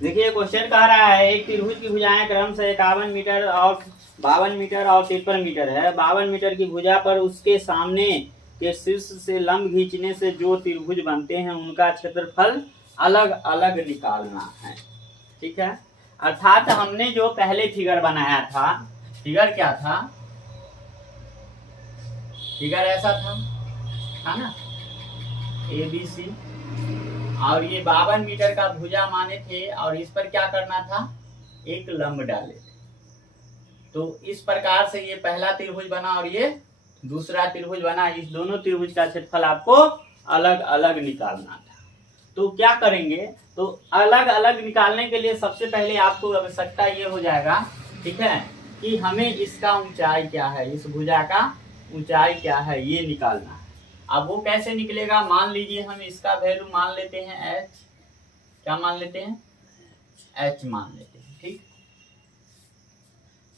देखिए क्वेश्चन कह रहा है एक त्रिभुज की भुजाएं क्रमशः 51 मीटर और 52 मीटर और 53 मीटर है। 52 मीटर की भुजा पर उसके सामने के शीर्ष से लंब खींचने से जो त्रिभुज बनते हैं उनका क्षेत्रफल अलग अलग निकालना है। ठीक है, अर्थात हमने जो पहले फिगर बनाया था, फिगर क्या था, फिगर ऐसा था ना, ABC, और ये 52 मीटर का भुजा माने थे और इस पर क्या करना था, एक लंब डाले थे। तो इस प्रकार से ये पहला त्रिभुज बना और ये दूसरा त्रिभुज बना। इस दोनों त्रिभुज का क्षेत्रफल आपको अलग अलग निकालना था। तो क्या करेंगे, तो अलग अलग निकालने के लिए सबसे पहले आपको आवश्यकता ये हो जाएगा, ठीक है, कि हमें इसका ऊंचाई क्या है, इस भुजा का ऊंचाई क्या है ये निकालना है। अब वो कैसे निकलेगा, मान लीजिए हम इसका वैल्यू मान लेते हैं h, क्या मान लेते हैं, h मान लेते हैं। ठीक,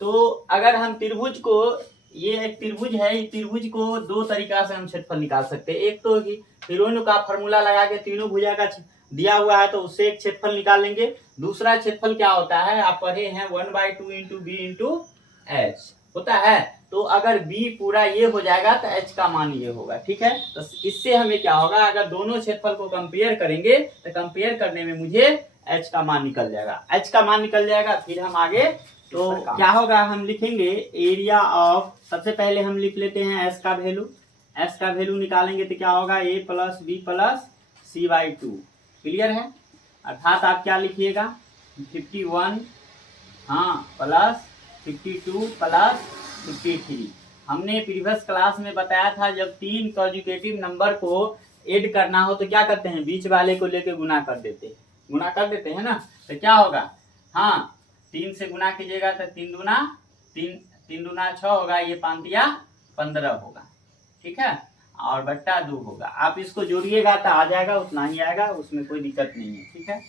तो अगर हम त्रिभुज को, ये एक त्रिभुज है, इस त्रिभुज को दो तरीका से हम क्षेत्रफल निकाल सकते हैं। एक तो हीरोइन का फॉर्मूला लगा के तीनों भुजा का दिया हुआ है तो उससे एक क्षेत्रफल निकाल लेंगे। दूसरा क्षेत्रफल क्या होता है, आप पढ़े हैं 1/2 इंटू बी इंटू एच होता है। तो अगर b पूरा ये हो जाएगा तो h का मान ये होगा। ठीक है, तो इससे हमें क्या होगा, अगर दोनों क्षेत्रफल को कंपेयर करेंगे तो कंपेयर करने में मुझे h का मान निकल जाएगा, h का मान निकल जाएगा। फिर हम आगे तो क्या होगा, हम लिखेंगे एरिया ऑफ, सबसे पहले हम लिख लेते हैं s का वैल्यू, s का वैल्यू निकालेंगे तो क्या होगा, a plus b plus c/2। Clear है, अर्थात आप क्या लिखिएगा 51 हाँ प्लस 52 प्लस 53। हमने प्रीवियस क्लास में बताया था जब तीन कॉन्जुगेटिव नंबर को ऐड करना हो तो क्या करते हैं, बीच वाले को लेके गुना कर देते हैं ना। तो क्या होगा, हाँ 3 से गुना कीजिएगा तो 3 दूना 6 होगा, ये 5 दिया 15 होगा। ठीक है, और बट्टा 2 होगा। आप इसको जोड़िएगा तो आ जाएगा, उतना ही आएगा, उसमें कोई दिक्कत नहीं है। ठीक है,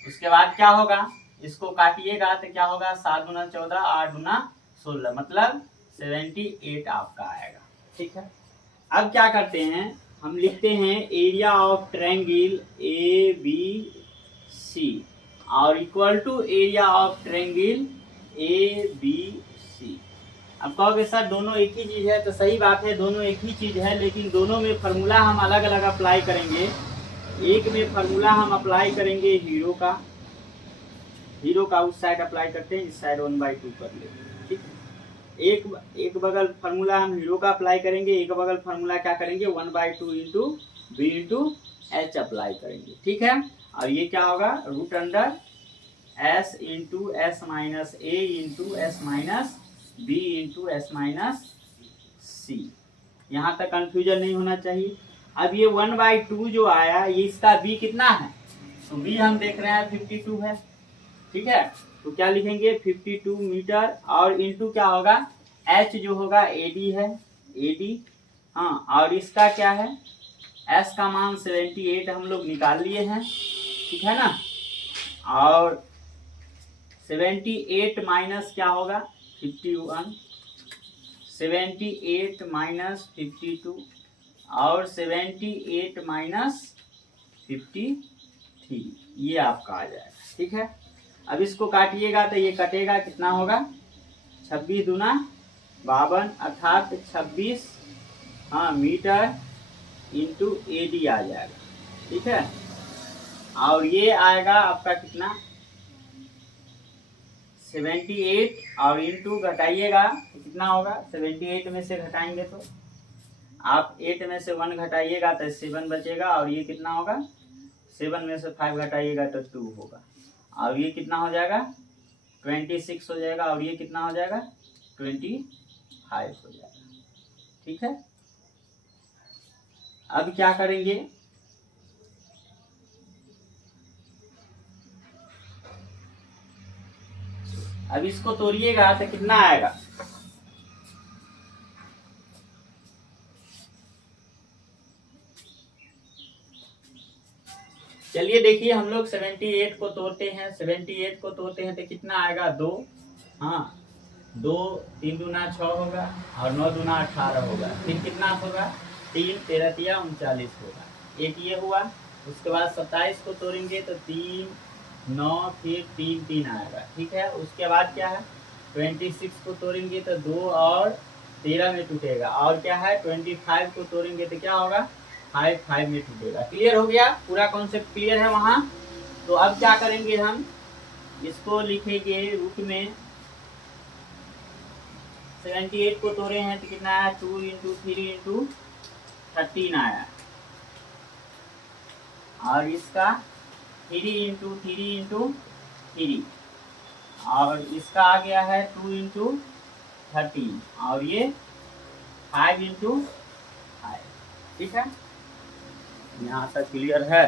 उसके बाद क्या होगा, इसको काटिएगा तो क्या होगा, 7 दूना 14, 8 दूना 16, मतलब 78 आपका आएगा। ठीक है, अब क्या करते हैं, हम लिखते हैं एरिया ऑफ ट्रायंगल ABC और equal to area of triangle ABC। अब कहोगे सर दोनों एक ही चीज है, तो सही बात है, दोनों एक ही चीज है, लेकिन दोनों में फार्मूला हम अलग अलग अप्लाई करेंगे। एक में फार्मूला हम अप्लाई करेंगे हीरो का उस साइड अप्लाई करते हैं, इस साइड 1/2 कर लेते हैं। ठीक, एक बगल फार्मूला हम हीरो का अप्लाई करेंगे, एक बगल फार्मूला क्या करेंगे 1/2 into B into H apply करेंगे। ठीक है, और ये क्या होगा, root under s into S minus A into S minus B into S minus C. यहाँ तक कंफ्यूजन नहीं होना चाहिए। अब ये 1/2 जो आया, ये इसका b कितना है, तो b हम देख रहे हैं 52 है। ठीक है, तो क्या लिखेंगे 52 मीटर और इंटू क्या होगा, h जो होगा AD है, AD हाँ, और इसका क्या है, s का मान 78 हम लोग निकाल लिए हैं। ठीक है ना, और 78 माइनस क्या होगा 51, 78 माइनस 52 और 78 माइनस 53, ये आपका आ जाएगा। ठीक है, अब इसको काटिएगा तो ये कटेगा, कितना होगा 26 दूना 52, अर्थात 26 हाँ मीटर इंटू AD आ जाएगा। ठीक है, और ये आएगा आपका कितना 78 और इंटू घटाइएगा तो कितना होगा, 78 में से घटाएंगे तो आप 8 में से 1 घटाइएगा तो 7 बचेगा, और ये कितना होगा 7 में से 5 घटाइएगा तो 2 होगा, और ये कितना हो जाएगा 26 हो जाएगा, और ये कितना हो जाएगा 25 हो जाएगा। ठीक है, अब क्या करेंगे, अब इसको तोड़िएगा तो कितना आएगा, चलिए देखिए हम लोग 78 को तोड़ते हैं, 78 को तोड़ते हैं तो कितना आएगा 2, हाँ 2 3 दूना 6 होगा और 9 दूना 18 होगा। फिर कितना होगा 3 13 39 होगा, एक ये हुआ। उसके बाद 27 को तोड़ेंगे तो 3 9 फिर 3 3 आएगा, ठीक है। उसके बाद क्या है 26 को तोड़ेंगे तो 2 और 13 में टूटेगा, और क्या है 25 को तोड़ेंगे तो क्या होगा 5 5 में टूटेगा। क्लियर हो गया, पूरा कॉन्सेप्ट क्लियर है वहाँ। तो अब क्या करेंगे हम, इसको लिखेंगे रूट में 78 को तोड़े हैं तो कितना आया 2 × 3 × 13 आया, और इसका 3 × 3 × 3, और इसका आ गया है 2 × 13, और ये 5 × 5, ठीक है। यहाँ तक क्लियर है,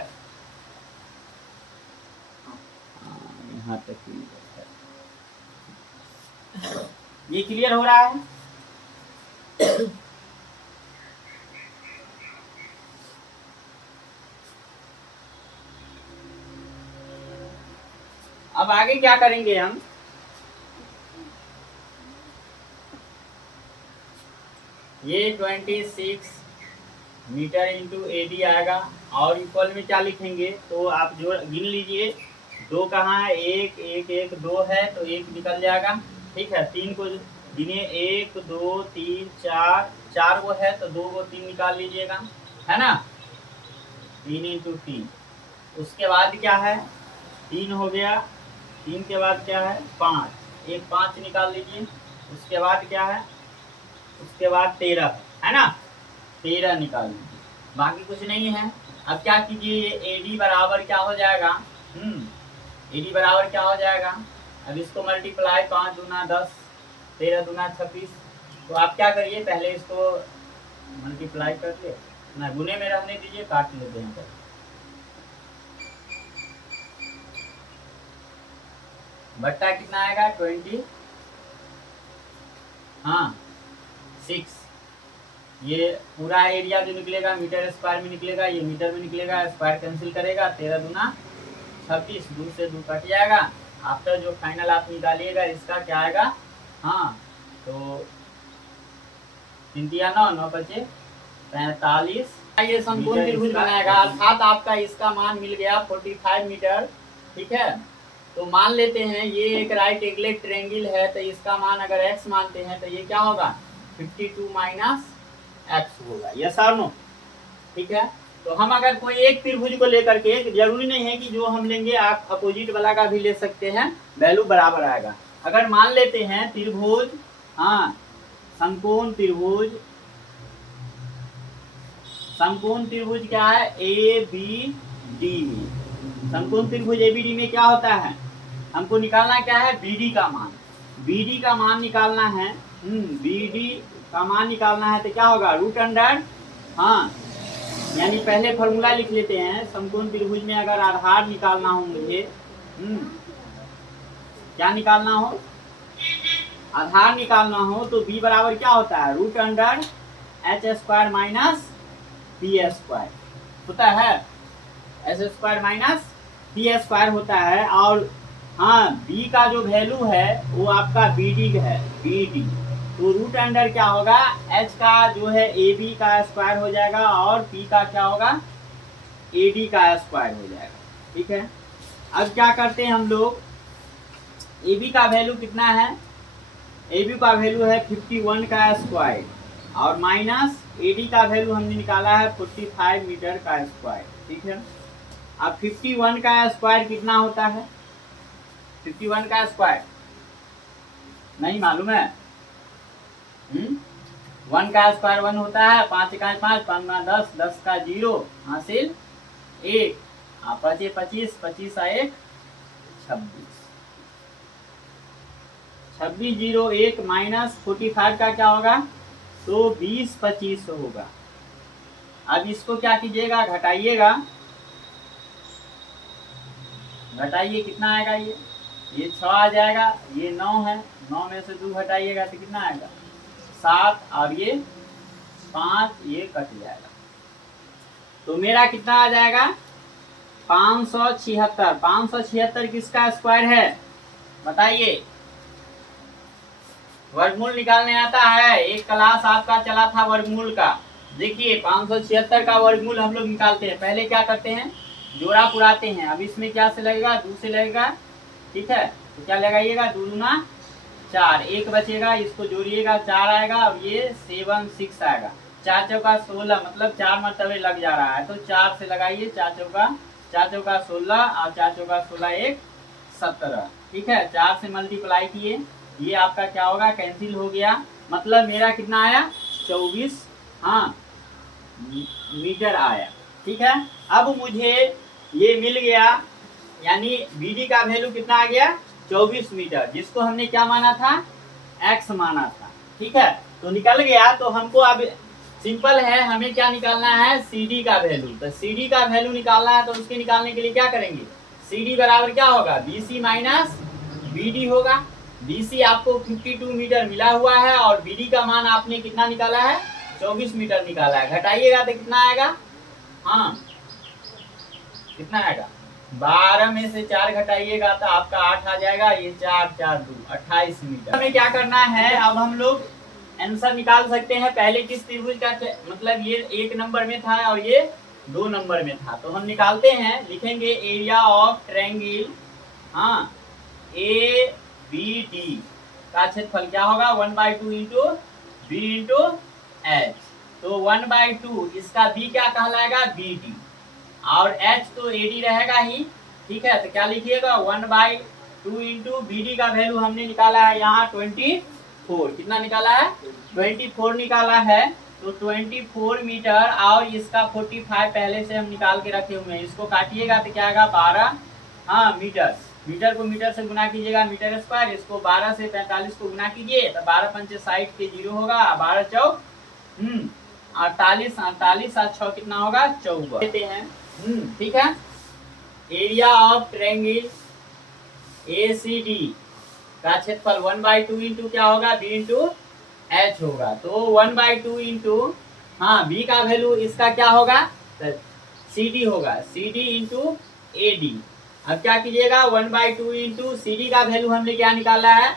यहाँ तक क्लियर है, ये क्लियर हो रहा है। अब आगे क्या करेंगे हम, ये 26 मीटर इंटू AD आएगा, और इक्वल में क्या लिखेंगे तो आप जो गिन लीजिए, 2 कहाँ है 1 1 1 2 है तो 1 निकल जाएगा, ठीक है। 3 को गिने 1 2 3 4 4 वो है तो 2 को 3 निकाल लीजिएगा, है ना, 3 × 3। उसके बाद क्या है 3 हो गया, 3 के बाद क्या है 5, एक 5 निकाल लीजिए। उसके बाद क्या है, उसके बाद 13 है ना, 13 निकाल लीजिए, बाकी कुछ नहीं है। अब क्या कीजिए, AD बराबर क्या हो जाएगा, AD बराबर क्या हो जाएगा, अब इसको मल्टीप्लाई 5 दूना 10 13 दूना 26, तो आप क्या करिए पहले इसको मल्टीप्लाई करके ना गुने में रहने दीजिए, काट लेते हैं। बट्टा कितना आएगा 6, ये पूरा एरिया जो निकलेगा मीटर स्क्वायर में निकलेगा, ये मीटर में निकलेगा, स्क्वायर कैंसिल करेगा, 13 दूना 26, 2 से 2 कट जाएगा। आफ्टर जो फाइनल आप निकालिएगा इसका क्या आएगा, तो 3 × 9 9 × 45, ये समकोण त्रिभुज बनाएगा, अर्थात आपका इसका मान मिल गया 45 मीटर, ठीक है। तो मान लेते हैं ये एक राइट एंगल ट्रायंगल है, तो इसका मान अगर x मानते हैं तो ये क्या होगा 52 - x होगा, यस और नो, ठीक है। तो हम अगर कोई एक त्रिभुज को लेकर के, जरूरी नहीं है कि जो हम लेंगे आप अपोजिट वाला का भी ले सकते हैं, वैल्यू बराबर आएगा। अगर मान लेते हैं त्रिभुज, समकोण त्रिभुज, समकोण त्रिभुज क्या है ABD में, समकोण त्रिभुज ABD में क्या होता है, हमको निकालना क्या है BD का मान, BD का मान निकालना है, BD का मान निकालना है तो क्या होगा √अंडर, यानी पहले फॉर्मूला लिख लेते हैं। समकोण त्रिभुज में अगर आधार निकालना हो मुझे, क्या निकालना हो, आधार निकालना हो तो B बराबर क्या होता है √अंडर H² - P² होता है, H² - P² होता है। और B का जो वैल्यू है वो आपका BD है, BD, तो √अंडर क्या होगा H का जो है AB का स्क्वायर हो जाएगा, और P का क्या होगा AD का स्क्वायर हो जाएगा, ठीक है। अब क्या करते हैं हम लोग, AB का वैल्यू कितना है, AB का वैल्यू है 51 का स्क्वायर, और माइनस AD का वैल्यू हमने निकाला है 45 मीटर का स्क्वायर, ठीक है। अब 51 का स्क्वायर कितना होता है, 51 का स्क्वायर नहीं मालूम है, 1 का स्क्वायर 1 होता है, 5 × 5 5 × 10 10 का 0 हासिल 1, 5 × 25 25 × 1 26, 26 0 1 माइनस 45 का क्या होगा तो 20 25 होगा। अब इसको क्या कीजिएगा घटाइएगा, घटाइए कितना आएगा, ये 6 आ जाएगा, ये 9 है, 9 में से 2 घटाइएगा तो कितना आएगा 7, और ये 5, ये कट जाएगा, तो मेरा कितना आ जाएगा 576। 576 किसका स्क्वायर है बताइए, वर्गमूल निकालने आता है, एक क्लास आपका चला था वर्गमूल का। देखिए 576 का वर्गमूल हम लोग निकालते हैं, पहले क्या करते हैं जोड़ा पुराते हैं। अब इसमें क्या से लगेगा, 2 से लगेगा, ठीक है। तो क्या लगाइएगा, 2 दूना 4, 1 बचेगा, इसको जोड़िएगा 4 आएगा। अब ये 7 6 आएगा, 4 चौका 16, मतलब 4 मरतबे लग जा रहा है। तो 4 से लगाइए, 4 चौका 16 और 4 चौका 16 1 17, ठीक है। 4 से मल्टीप्लाई किए, ये आपका क्या होगा, कैंसिल हो गया। मतलब मेरा कितना आया, 24 हाँ मीटर आया, ठीक है। अब मुझे ये मिल गया, यानी BD का वैल्यू कितना आ गया, 24 मीटर, जिसको हमने क्या माना था, x माना था, ठीक है। तो निकल गया। तो हमको अब सिंपल है, हमें क्या निकालना है, CD का वैल्यू। तो CD का वैल्यू निकालना है, तो उसके निकालने के लिए क्या करेंगे, CD बराबर क्या होगा, BC माइनस BD होगा। BC आपको 52 मीटर मिला हुआ है और BD का मान आपने कितना निकाला है, 24 मीटर निकाला है। घटाइएगा तो कितना आएगा, हाँ कितना आएगा, 12 में से 4 घटाइएगा तो आपका 8 आ जाएगा। ये 4 4 2 28 मीटर। हमें क्या करना है, अब हम लोग आंसर निकाल सकते हैं। पहले किस त्रिभुज का, मतलब ये 1 नंबर में था और ये 2 नंबर में था, तो हम निकालते हैं। लिखेंगे एरिया ऑफ ट्रायंगल, हाँ ABD का क्षेत्रफल क्या होगा, 1/2 इंटू B इंटू H। तो 1/2 इसका B क्या कहलाएगा, BD, और H तो AD रहेगा ही, ठीक है। तो क्या लिखिएगा, 1/2 इंटू BD का वैल्यू हमने निकाला है यहाँ 24, कितना निकाला है, 24 निकाला है। तो 24 मीटर और इसका 45 पहले से हम निकाल के रखे हुए हैं। इसको काटिएगा तो क्या आएगा, 12 हाँ मीटर। मीटर को मीटर से गुना कीजिएगा, मीटर स्क्वायर। इसको 12 से 45 को गुना कीजिए तो 12 पंचे 60 के 0 होगा, 12 चौक 48, 48 और 6 कितना होगा, 54 देते हैं, ठीक है। एरिया ऑफ ट्रायंगल ACD का क्षेत्रफल 1/2 इंटू क्या होगा, B इंटू H होगा। तो 1/2 इंटू हाँ B का वैल्यू इसका क्या होगा, CD होगा, CD इंटू AD। अब क्या कीजिएगा, 1/2 इंटू CD का वैल्यू हमने क्या निकाला है,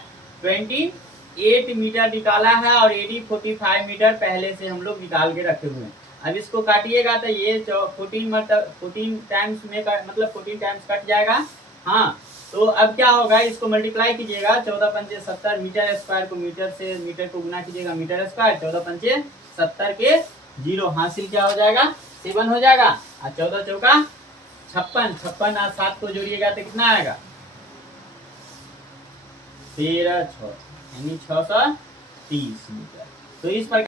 28 मीटर निकाला है और AD 45 मीटर पहले से हम लोग निकाल के रखे हुए हैं। अब इसको काटिएगा तो ये 14 टाइम्स में मतलब 14 टाइम्स कट जाएगा, हाँ। तो अब क्या होगा, इसको मल्टीप्लाई कीजिएगा, 14 पंचे 70 मीटर स्क्वायर को मीटर से मीटर को गुना कीजिएगा, मीटर स्क्वायर, 14 पंचे 70 के 0 हासिल क्या हो जाएगा, 7 हो जाएगा। और 14 चौका 56, 56 और 7 को जोड़िएगा तो कितना आएगा, 13 6 यानी 630 मीटर। तो इस प्रकार